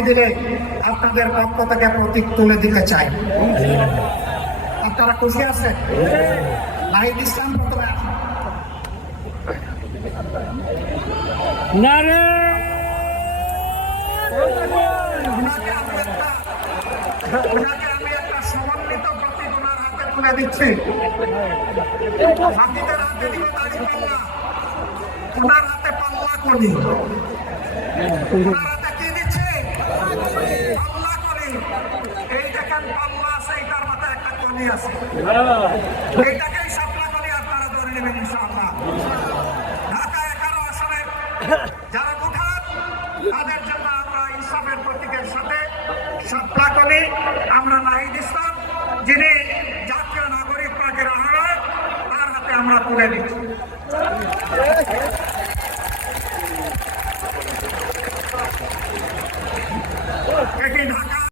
আগামী দিনে আপনাদের পক্ষ থেকে প্রতীক তুলে দিতে চাই। আপনারা খুশি আছেন? নাহিদ ইসলাম প্রথমে নারে! ওনাকে আমি একটা- সমন্বিত প্রতীক ওনার হাতে তুলে দিচ্ছি। হাতে দিব ওনার হাতে পাল্লা করি ওনার কলি আছে। এইটাকেই সাপলা করি আপনারা ধরে নেবেন ইনশাআল্লাহ। ঢাকা এগারো আসনের যারা উঠান তাদের জন্য আমরা ইনসাফের প্রতীকের সাথে সাপলা করি। আমরা নাহিদ ইসলাম, যিনি জাতীয় নাগরিক পার্টির আহ্বায়ক, তার হাতে আমরা তুলে দিচ্ছি।